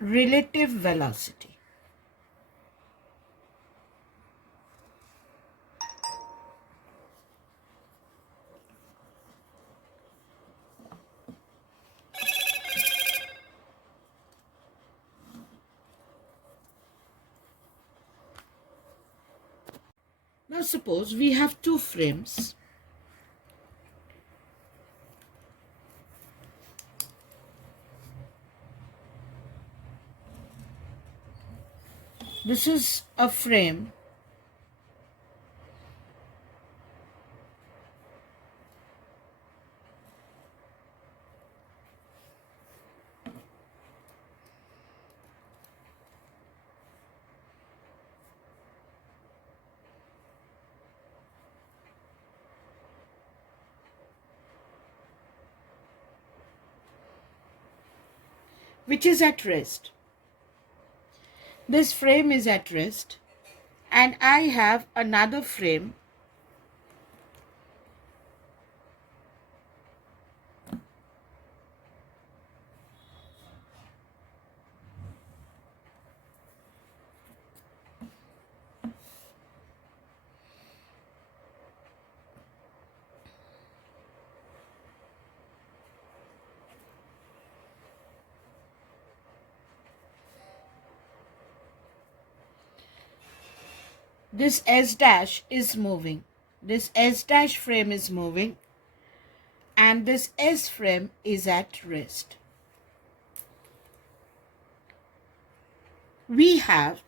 relative velocity. Now suppose we have two frames. This is a frame which is at rest. This frame is at rest, and I have another frame this S dash is moving. This S dash frame is moving, and this S frame is at rest. We have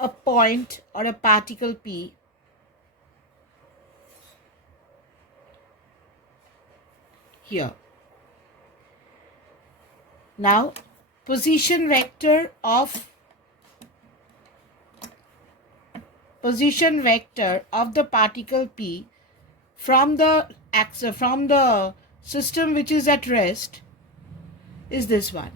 a point or a particle P here. Now, position vector of the particle P from the system which is at rest is this one.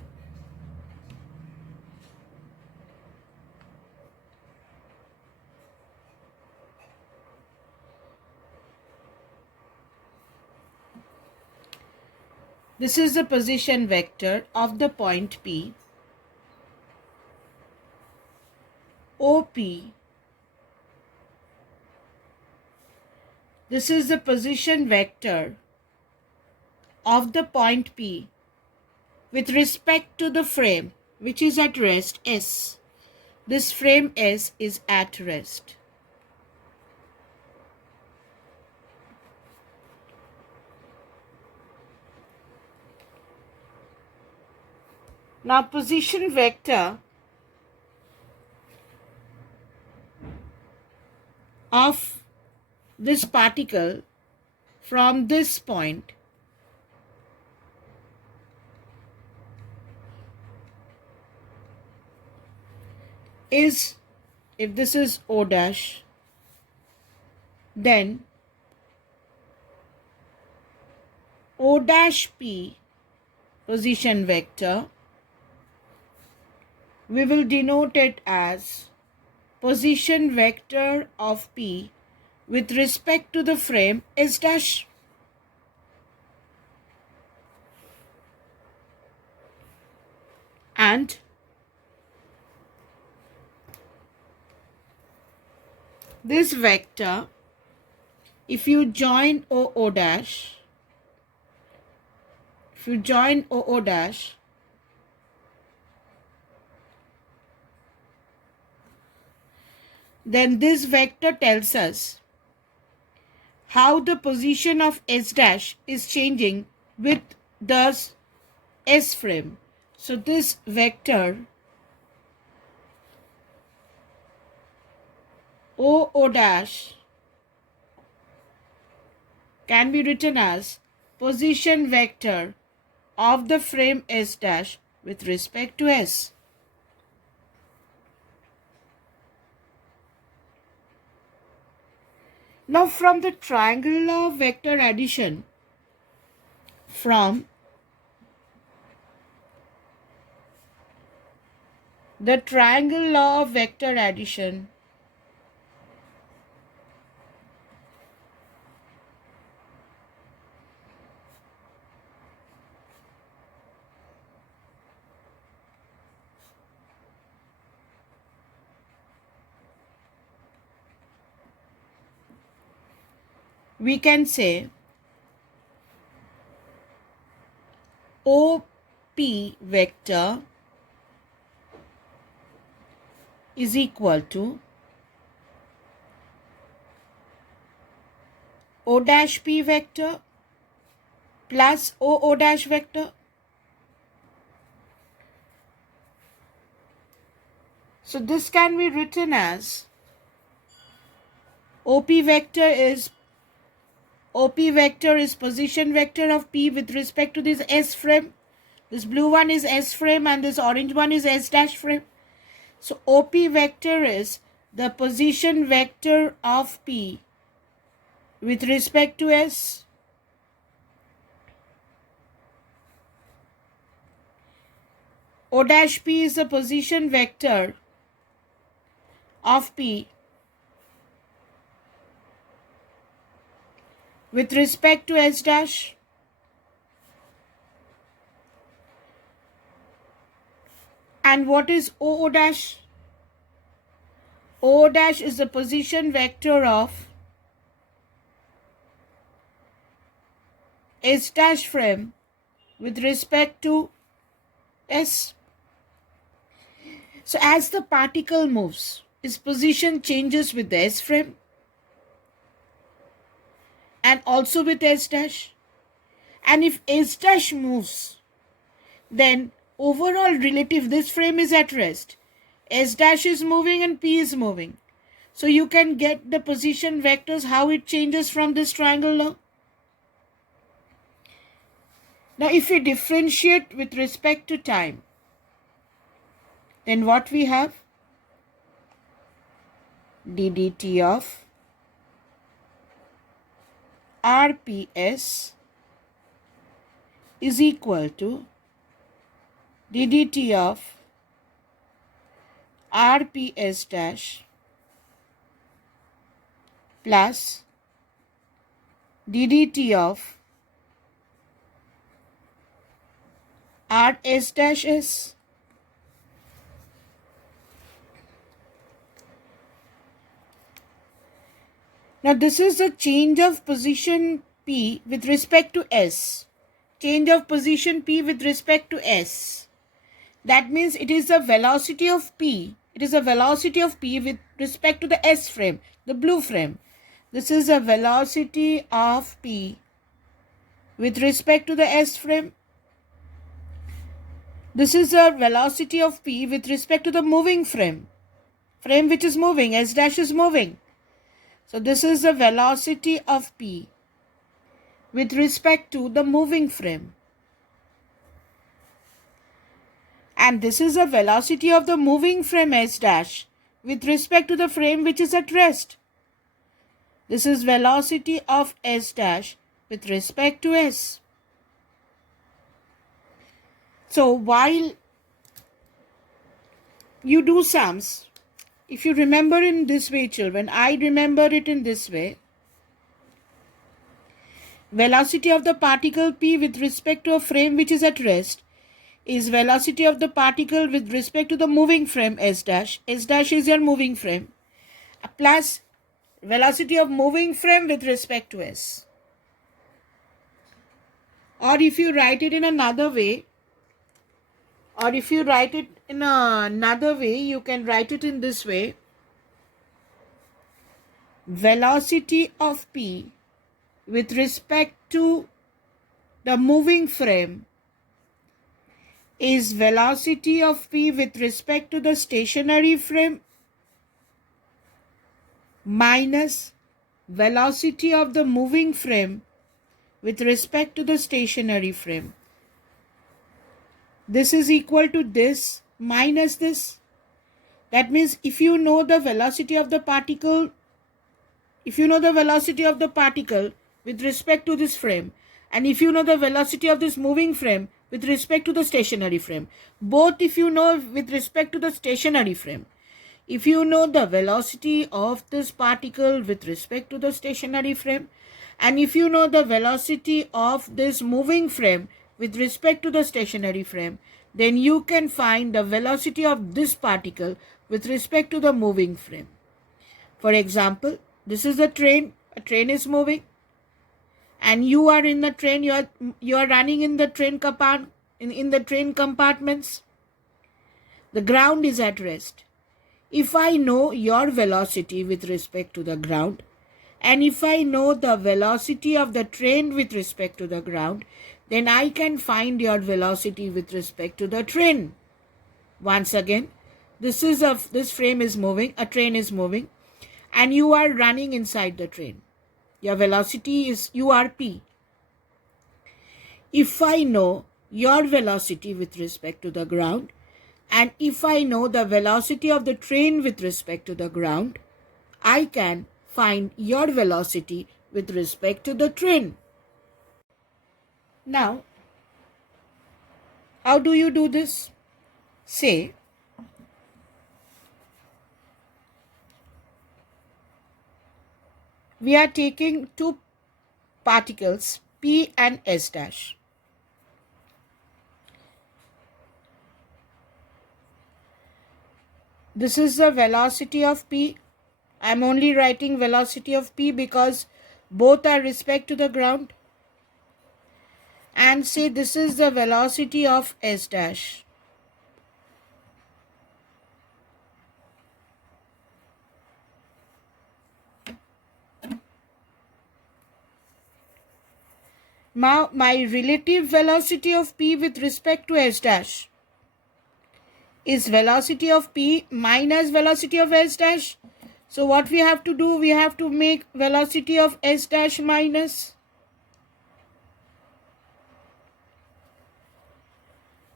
This is the position vector of the point P. OP. This is the position vector of the point P with respect to the frame which is at rest, S. This frame S is at rest. Now, position vector of this particle from this point is, if this is O dash, then O dash P position vector, we will denote it as position vector of P with respect to the frame S dash. And this vector, if you join OO dash, then this vector tells us how the position of S dash is changing with the S frame. So this vector OO dash can be written as position vector of the frame S dash with respect to S. Now, from the triangular vector addition, we can say OP vector is equal to O dash P vector plus O dash vector. So this can be written as OP vector is position vector of P with respect to this S frame. This blue one is S frame and this orange one is S dash frame. So OP vector is the position vector of P with respect to S. O dash P is the position vector of P with respect to S dash. And what is O dash? O dash is the position vector of S dash frame with respect to S. So as the particle moves, its position changes with the S frame and also with S dash. And if S dash moves, then overall relative, this frame is at rest. S dash is moving and P is moving. So you can get the position vectors, how it changes from this triangle now. Now if we differentiate with respect to time, then what we have? ddt of RPS is equal to ddt of RPS dash plus ddt of RS dash S. Now this is the change of position P with respect to S. Change of position P with respect to S. That means it is the velocity of P. It is the velocity of P with respect to the S frame, the blue frame. This is the velocity of P with respect to the S frame. This is the velocity of P with respect to the moving frame. Frame which is moving, S dash is moving. So this is the velocity of P with respect to the moving frame. And this is the velocity of the moving frame S dash with respect to the frame which is at rest. This is velocity of S dash with respect to S. So while you do sums, if you remember in this way, children, I remember it in this way. Velocity of the particle P with respect to a frame which is at rest is velocity of the particle with respect to the moving frame S dash. S dash is your moving frame. Plus velocity of moving frame with respect to S. Or if you write it in another way, you can write it in this way. Velocity of P with respect to the moving frame is velocity of P with respect to the stationary frame minus velocity of the moving frame with respect to the stationary frame. This is equal to this minus this. That means if you know the velocity of the particle, with respect to this frame, and if you know the velocity of this moving frame with respect to the stationary frame, both if you know with respect to the stationary frame, if you know the velocity of this particle with respect to the stationary frame, and if you know the velocity of this moving frame with respect to the stationary frame, then you can find the velocity of this particle with respect to the moving frame. For example, this is a train is moving. and you are in the train, you are running in the train in the train compartments. The ground is at rest. If I know your velocity with respect to the ground, and if I know the velocity of the train with respect to the ground, then I can find your velocity with respect to the train. Once again, this frame is moving, a train is moving, and you are running inside the train. Your velocity is URP. If I know your velocity with respect to the ground, and if I know the velocity of the train with respect to the ground, I can find your velocity with respect to the train. Now, how do you do this? Say, we are taking two particles P and S dash. This is the velocity of P. I am only writing velocity of P because both are respect to the ground. And say this is the velocity of S dash. Now my relative velocity of P with respect to S dash is velocity of P minus velocity of S dash. So what we have to do, we have to make velocity of S dash minus.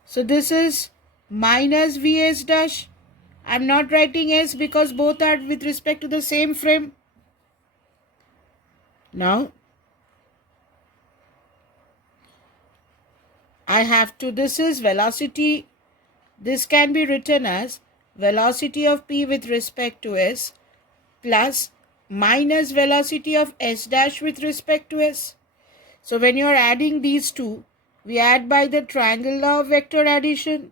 So this is minus Vs dash. I'm not writing S because both are with respect to the same frame. Now I have to, this is velocity, this can be written as velocity of P with respect to S plus minus velocity of S dash with respect to S. So when you are adding these two, we add by the triangle law of vector addition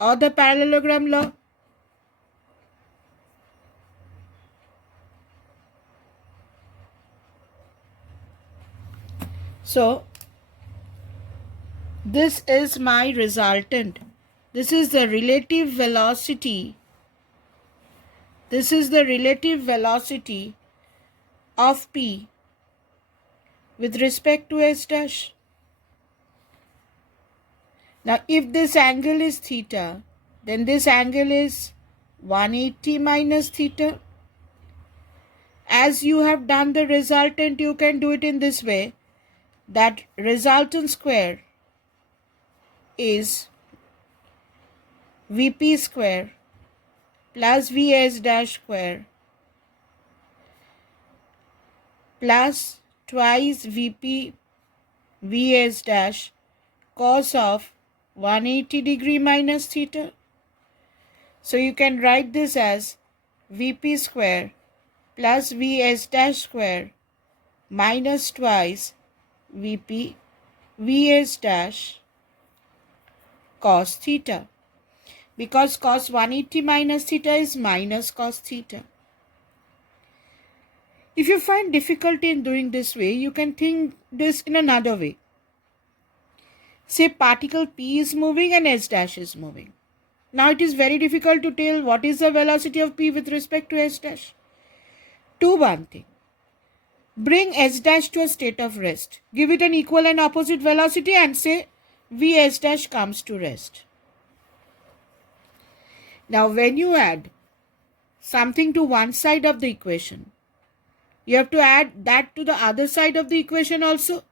or the parallelogram law. So this is my resultant. This is the relative velocity. This is the relative velocity of P with respect to S dash. Now if this angle is theta, then this angle is 180 minus theta. As you have done the resultant, you can do it in this way, that resultant square is Vp square plus Vs dash square plus twice Vp Vs dash cos of 180 degree minus theta. So you can write this as Vp square plus Vs dash square minus twice Vp Vs dash cos theta, because cos 180 minus theta is minus cos theta. If you find difficulty in doing this way, you can think this in another way. Say particle P is moving and S dash is moving. Now it is very difficult to tell what is the velocity of P with respect to S dash. Do one thing. Bring S dash to a state of rest. Give it an equal and opposite velocity and say Vs dash comes to rest. Now when you add something to one side of the equation, you have to add that to the other side of the equation also.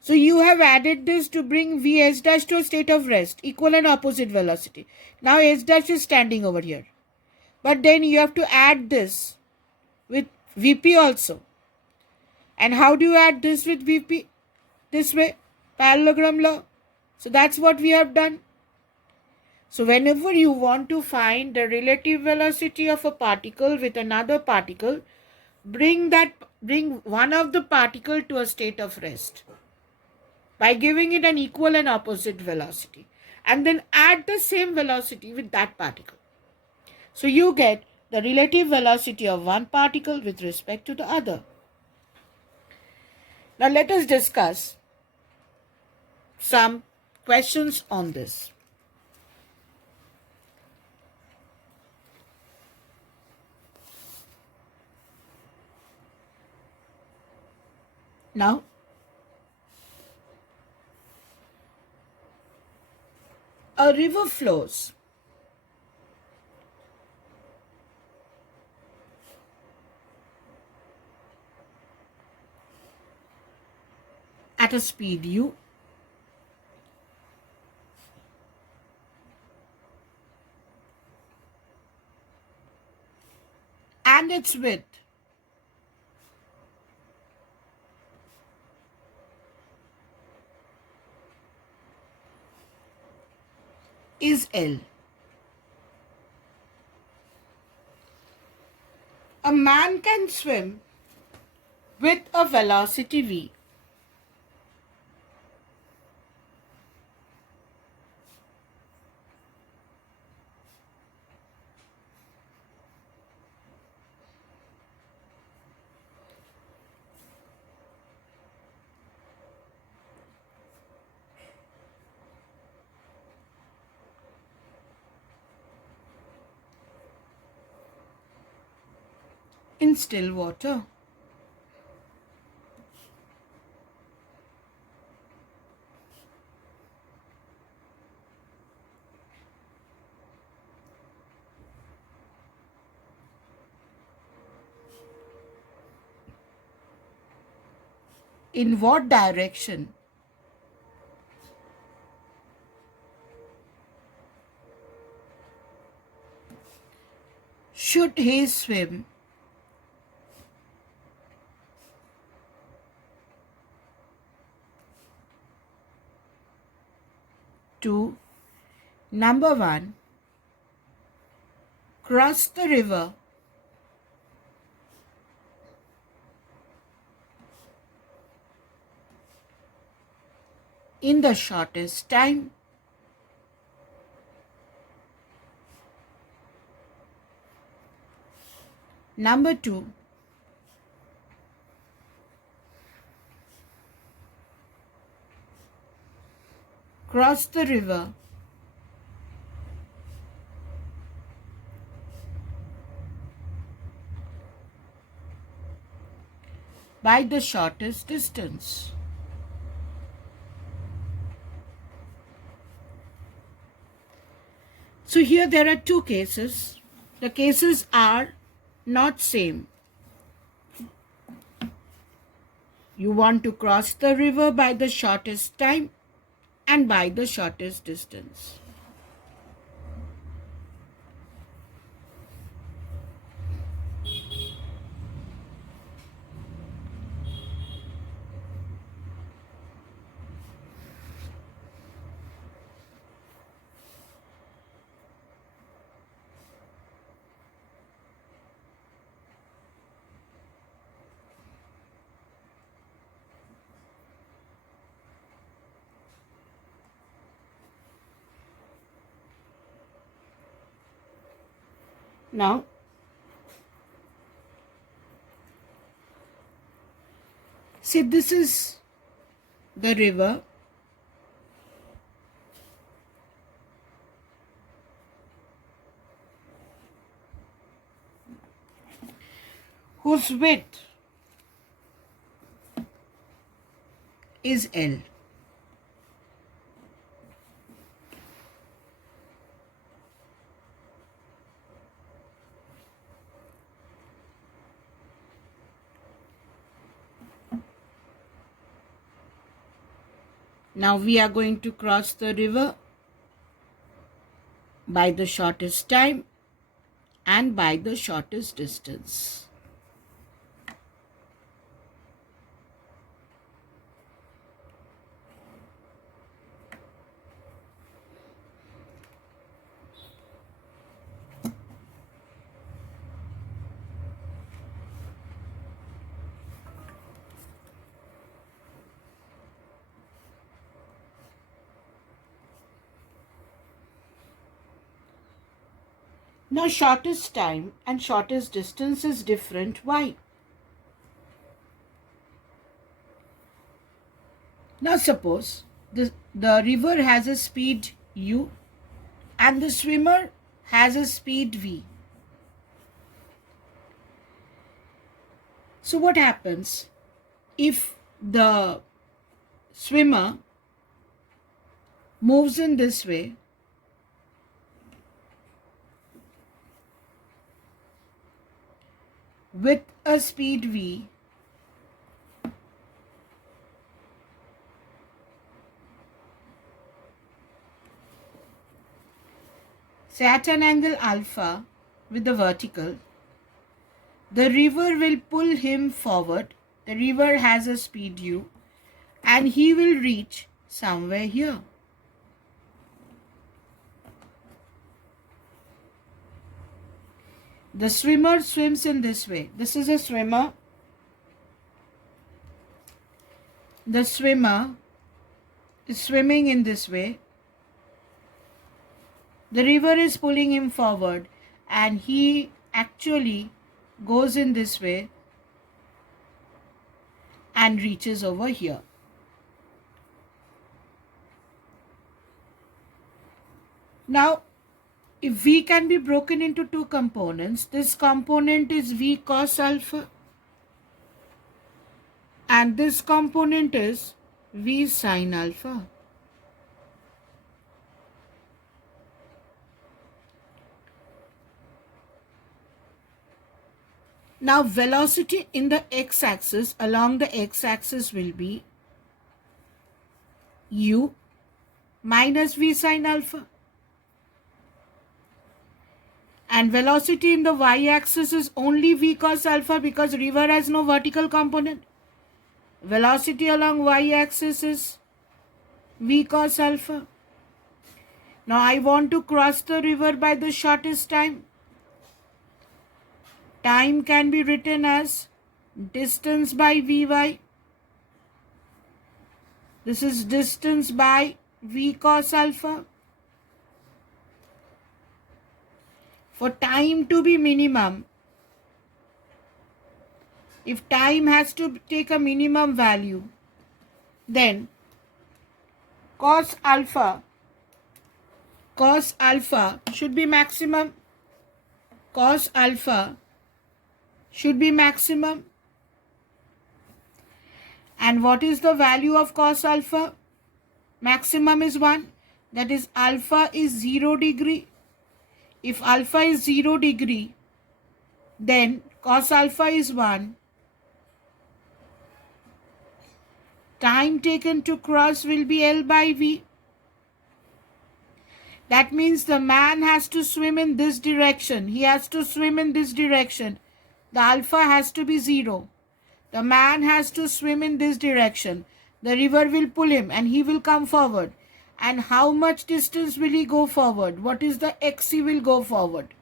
So you have added this to bring Vs dash to a state of rest, equal and opposite velocity. Now S dash is standing over here. But then you have to add this with Vp also. And how do you add this with Vp? This way, parallelogram law. So that's what we have done. So whenever you want to find the relative velocity of a particle with another particle, bring one of the particle to a state of rest by giving it an equal and opposite velocity, and then add the same velocity with that particle. So you get the relative velocity of one particle with respect to the other. Now let us discuss some questions on this. Now, a river flows at a speed u and its width is L. A man can swim with a velocity v. In still water. In what direction should he swim to, number 1, cross the river in the shortest time, number 2, cross the river by the shortest distance. So here there are two cases. The cases are not same. You want to cross the river by the shortest time and by the shortest distance. Now, see, this is the river. Whose width is L. Now we are going to cross the river by the shortest time and by the shortest distance. Now shortest time and shortest distance is different. Why? Now suppose the river has a speed u and the swimmer has a speed v. So what happens if the swimmer moves in this way with a speed v say at an angle alpha with the vertical, the river will pull him forward. The river has a speed u and he will reach somewhere here. The swimmer swims in this way. This is a swimmer. The swimmer is swimming in this way. The river is pulling him forward and he actually goes in this way and reaches over here. Now, if V can be broken into two components, this component is V cos alpha and this component is V sin alpha. Now velocity in the x-axis, along the x-axis will be u minus V sin alpha. And velocity in the y-axis is only V cos alpha because river has no vertical component. Velocity along y-axis is V cos alpha. Now I want to cross the river by the shortest time. Time can be written as distance by Vy. This is distance by V cos alpha. For time to be minimum, if time has to take a minimum value, then cos alpha should be maximum. Cos alpha should be maximum. And what is the value of cos alpha? Maximum is 1. That is alpha is 0 degree. If alpha is 0 degree, then cos alpha is 1. Time taken to cross will be L by V. That means the man has to swim in this direction. He has to swim in this direction. The alpha has to be 0. The man has to swim in this direction. The river will pull him and he will come forward. And how much distance will he go forward? What is the x he will go forward?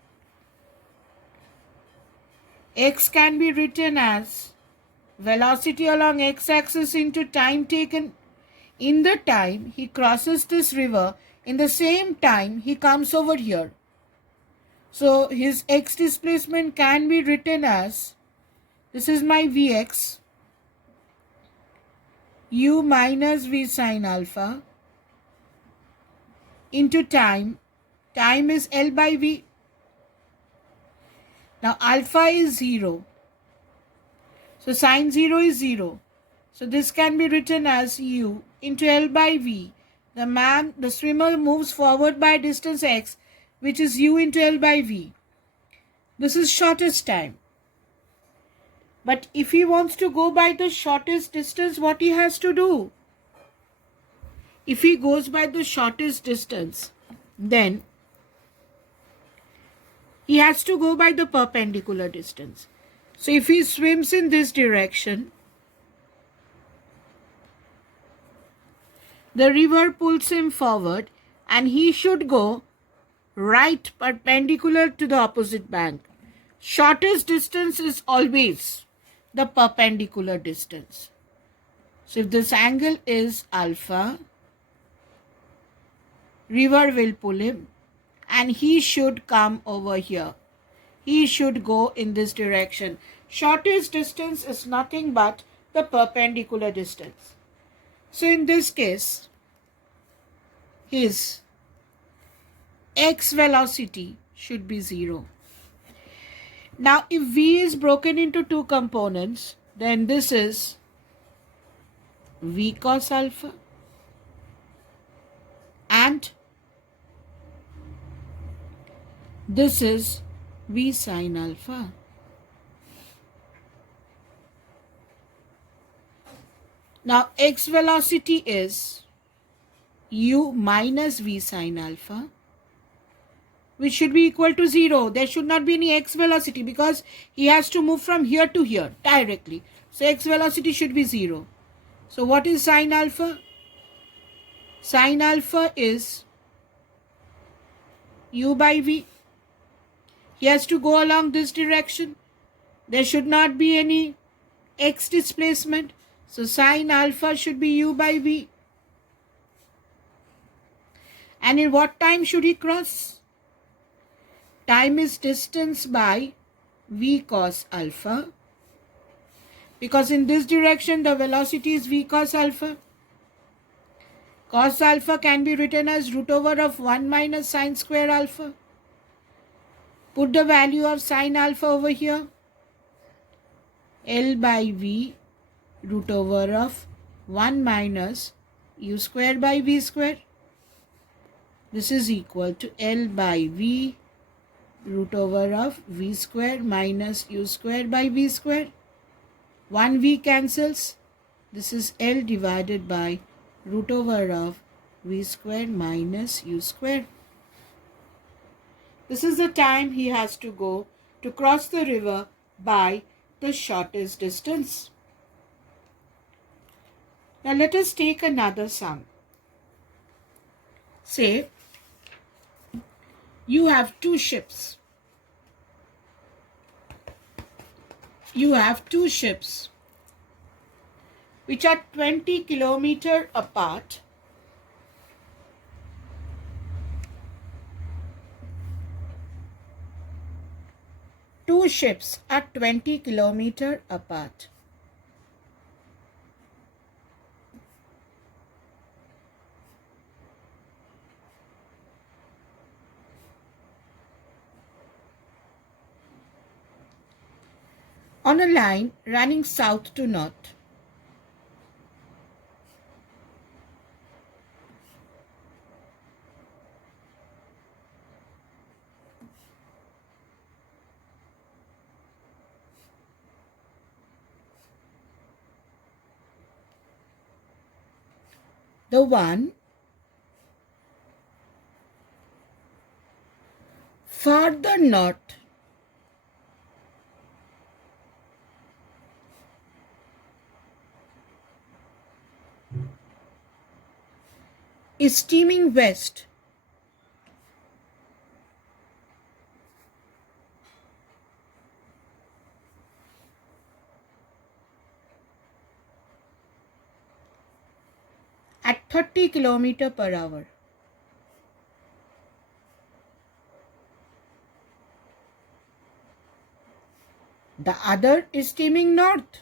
X can be written as velocity along x-axis into time taken. In the time he crosses this river, in the same time he comes over here. So his x displacement can be written as, this is my Vx, u minus V sin alpha into time. Time is L by V. Now alpha is 0. So sin 0 is 0. So this can be written as u into L by V. The swimmer moves forward by distance x, which is u into L by V. This is shortest time. But if he wants to go by the shortest distance, what he has to do? If he goes by the shortest distance, then he has to go by the perpendicular distance. So if he swims in this direction, the river pulls him forward and he should go right perpendicular to the opposite bank. Shortest distance is always the perpendicular distance. So if this angle is alpha, river will pull him and he should come over here. He should go in this direction. Shortest distance is nothing but the perpendicular distance. So in this case, his x velocity should be 0. Now if v is broken into two components, then this is v cos alpha and this is v sin alpha. Now x velocity is u minus v sin alpha, which should be equal to 0. There should not be any x velocity because he has to move from here to here directly. So x velocity should be 0. So what is sin alpha? Sin alpha is u by v. He has to go along this direction. There should not be any x displacement. So sin alpha should be u by v. And in what time should he cross? Time is distance by v cos alpha. Because in this direction the velocity is v cos alpha. Cos alpha can be written as root over of 1 minus sin square alpha. Put the value of sin alpha over here. L by v root over of 1 minus u square by v square. This is equal to L by v root over of v square minus u square by v square. 1 v cancels. This is L divided by root over of v square minus u square. This is the time he has to go to cross the river by the shortest distance. Now let us take another sum. Say you have two ships. You have two ships which are 20 kilometers apart. Two ships are 20 kilometers apart. On a line running south to north. The one farther north is steaming west at 30 kilometers per hour. The other is steaming north.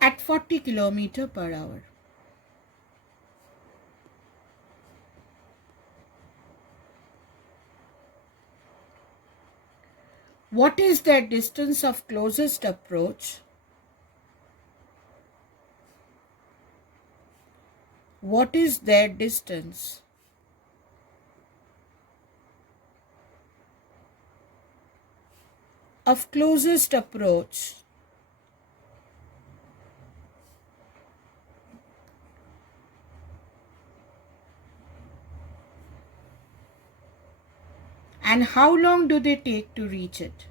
At 40 kilometers per hour. What is their distance of closest approach? What is their distance of closest approach and how long do they take to reach it?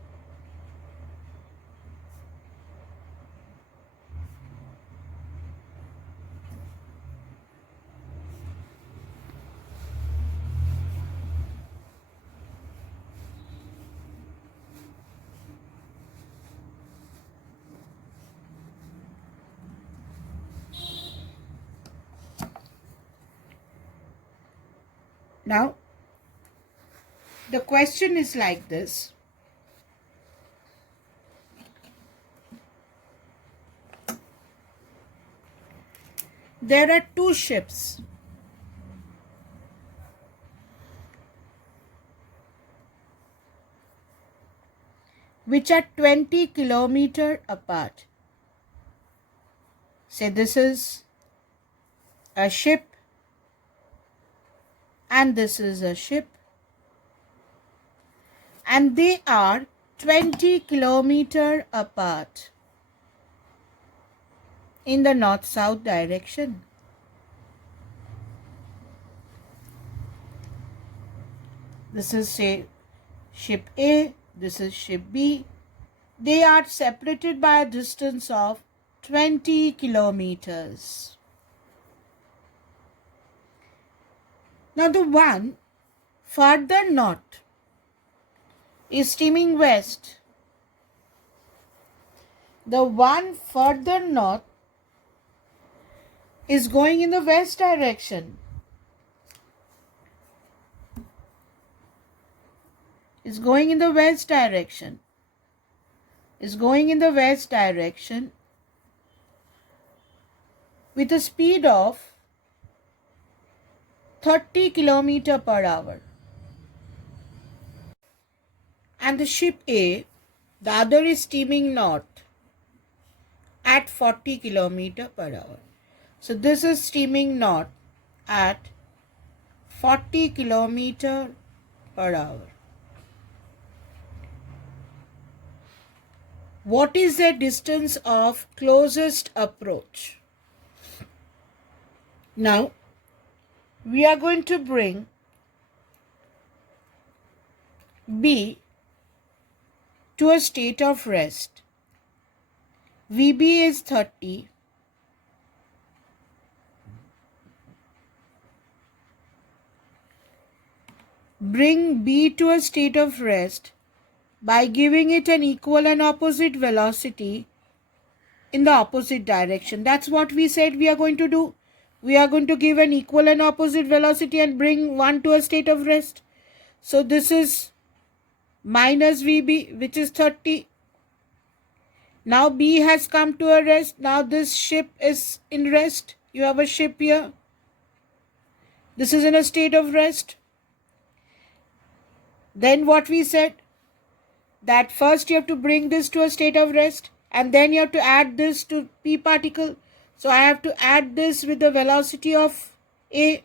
Now, the question is like this. There are two ships. Which are 20 kilometers apart. Say this is a ship and this is a ship, and they are 20 kilometers apart in the north-south direction. This is, say, ship A, this is ship B. They are separated by a distance of 20 kilometers. Now the one further north is steaming west. The one further north is going in the west direction. Is going in the west direction. Is going in the west direction with a speed of 30 kilometers per hour. And the ship A, the other is steaming north at 40 kilometers per hour. So this is steaming north at 40 kilometers per hour. What is the distance of closest approach? Now, we are going to bring B to a state of rest. VB is 30. Bring B to a state of rest by giving it an equal and opposite velocity in the opposite direction. That's what we said we are going to do. We are going to give an equal and opposite velocity and bring one to a state of rest. So this is minus VB, which is 30. Now B has come to a rest. Now this ship is in rest. You have a ship here. This is in a state of rest. Then what we said? That first you have to bring this to a state of rest and then you have to add this to P particle. So I have to add this with the velocity of A.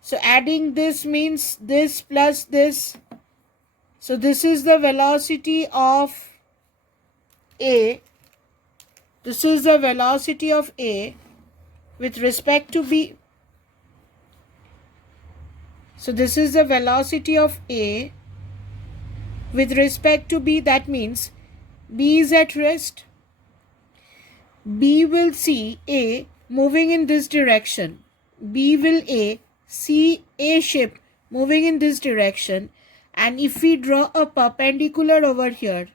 So adding this means this plus this. So this is the velocity of A. This is the velocity of A with respect to B. So this is the velocity of A with respect to B. That means B is at rest. B will see A moving in this direction. B will see A ship moving in this direction. And if we draw a perpendicular over here,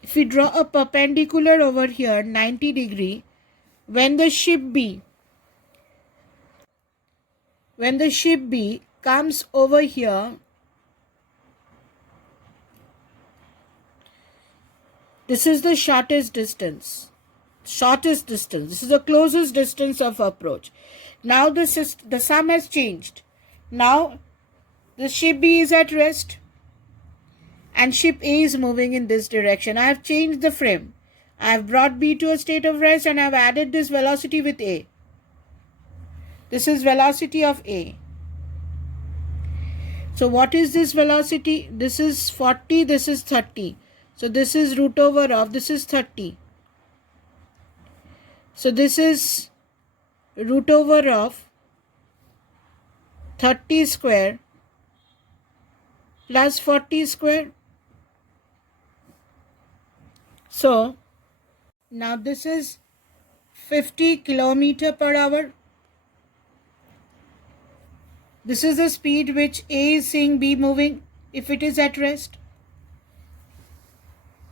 if we draw a perpendicular over here 90 degree, when the ship B comes over here, this is the shortest distance. This is the closest distance of approach. Now the sum has changed. Now the ship B is at rest and ship A is moving in this direction. I have changed the frame. I have brought B to a state of rest and I have added this velocity with A. This is velocity of A. So what is this velocity? This is 40, this is 30. So this is root over of, this is 30. So this is root over of 30 square plus 40 square. So now this is 50 kilometers per hour. This is the speed which A is seeing B moving if it is at rest.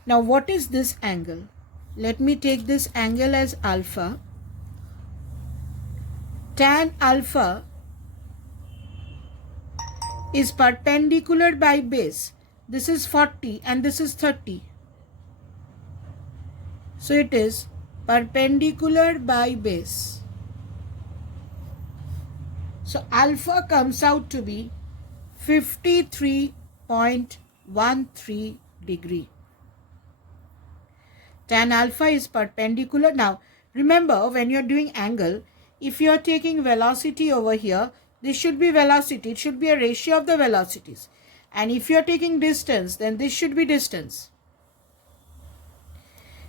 Now what is this angle? let me take this angle as alpha. Tan alpha is perpendicular by base. This is 40 and this is 30. So it is perpendicular by base. So alpha comes out to be 53.13 degree. Tan alpha is perpendicular. Now remember, when you're doing angle, if you're taking velocity over here, this should be velocity. It should be a ratio of the velocities. And if you're taking distance, then this should be distance.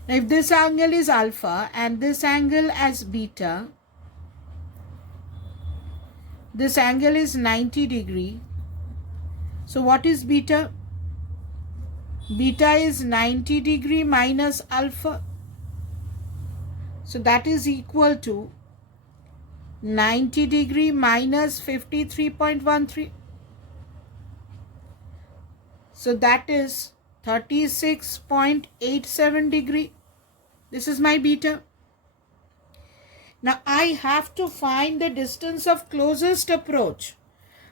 Now if this angle is alpha and this angle as beta, this angle is 90 degree. So what is beta? Beta is 90 degree minus alpha. So that is equal to 90 degree minus 53.13. So that is 36.87 degree. This is my beta. Now I have to find the distance of closest approach.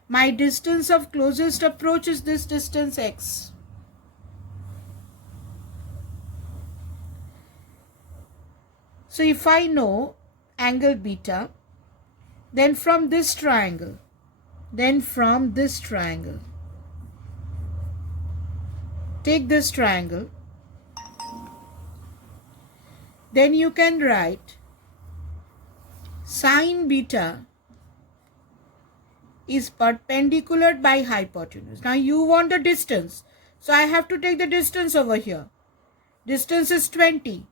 My distance of closest approach is this distance x. So if I know angle beta, then from this triangle, take this triangle, then you can write sine beta is perpendicular by hypotenuse. Now you want the distance, so I have to take the distance over here. Distance is 20.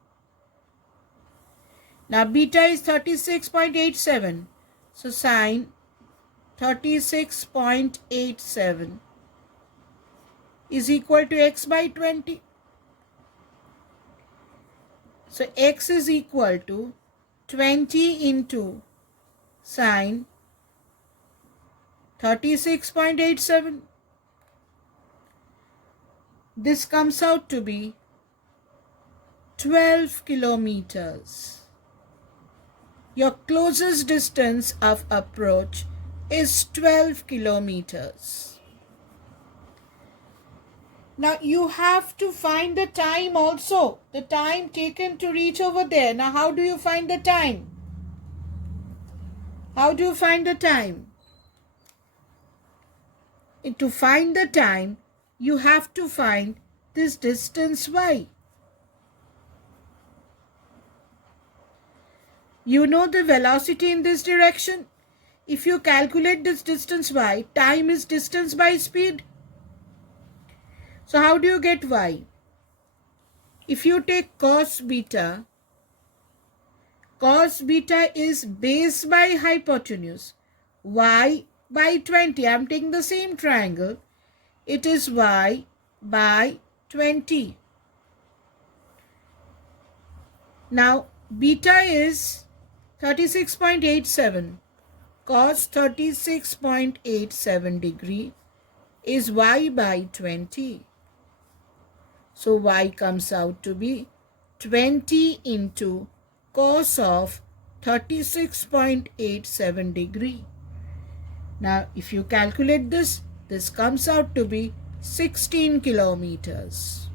Now beta is 36.87. So sine 36.87 is equal to x by 20. So x is equal to 20 into sine 36.87. This comes out to be 12 kilometers. Your closest distance of approach is 12 kilometers. Now you have to find the time also, the time taken to reach over there. Now how do you find the time? How do you find the time? To find the time, you have to find this distance y. You know the velocity in this direction. If you calculate this distance y, time is distance by speed. So how do you get y? If you take cos beta is base by hypotenuse. Y by 20. I am taking the same triangle. It is y by 20. Now beta is 36.87. Cos 36.87 degree is y by 20. So y comes out to be 20 into cos of 36.87 degree. Now if you calculate this, this comes out to be 16 kilometers.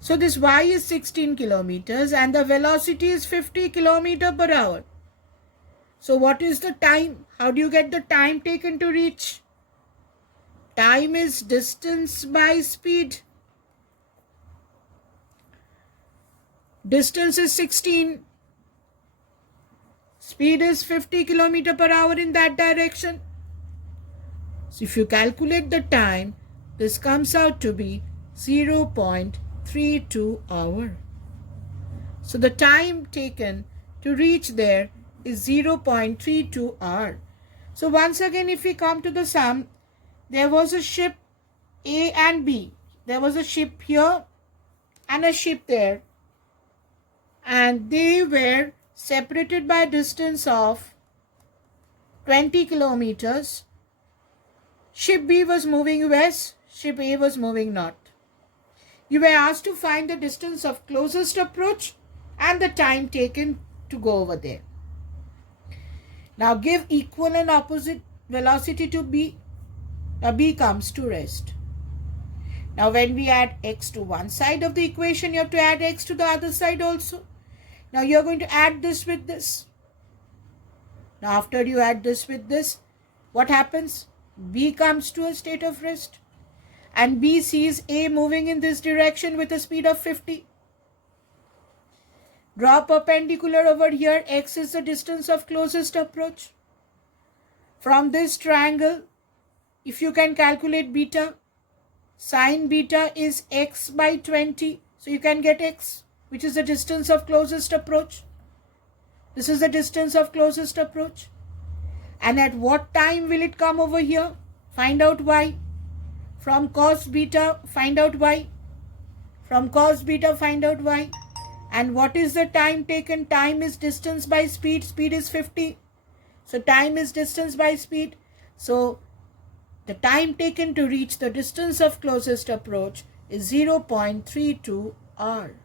So this y is 16 kilometers and the velocity is 50 kilometers per hour. So what is the time? How do you get the time taken to reach? Time is distance by speed. Distance is 16. Speed is 50 kilometers per hour in that direction. So if you calculate the time, this comes out to be 0.32 hour. So the time taken to reach there is 0.32 hour. So once again, if we come to the sum, there was a ship A and B. There was a ship here and a ship there. And they were separated by a distance of 20 kilometers. Ship B was moving west, ship A was moving north. You were asked to find the distance of closest approach and the time taken to go over there. Now give equal and opposite velocity to B. Now B comes to rest. Now when we add x to one side of the equation, you have to add x to the other side also. Now you're going to add this with this. Now after you add this with this, what happens? B comes to a state of rest. And B sees A moving in this direction with a speed of 50. Draw perpendicular over here. X is the distance of closest approach. From this triangle, if you can calculate beta, sine beta is x by 20. So you can get x, which is the distance of closest approach. This is the distance of closest approach. And at what time will it come over here? Find out y. From cos beta, find out y. From cos beta, find out y. And what is the time taken? Time is distance by speed. Speed is 50. So time is distance by speed. So the time taken to reach the distance of closest approach is 0.32 hours.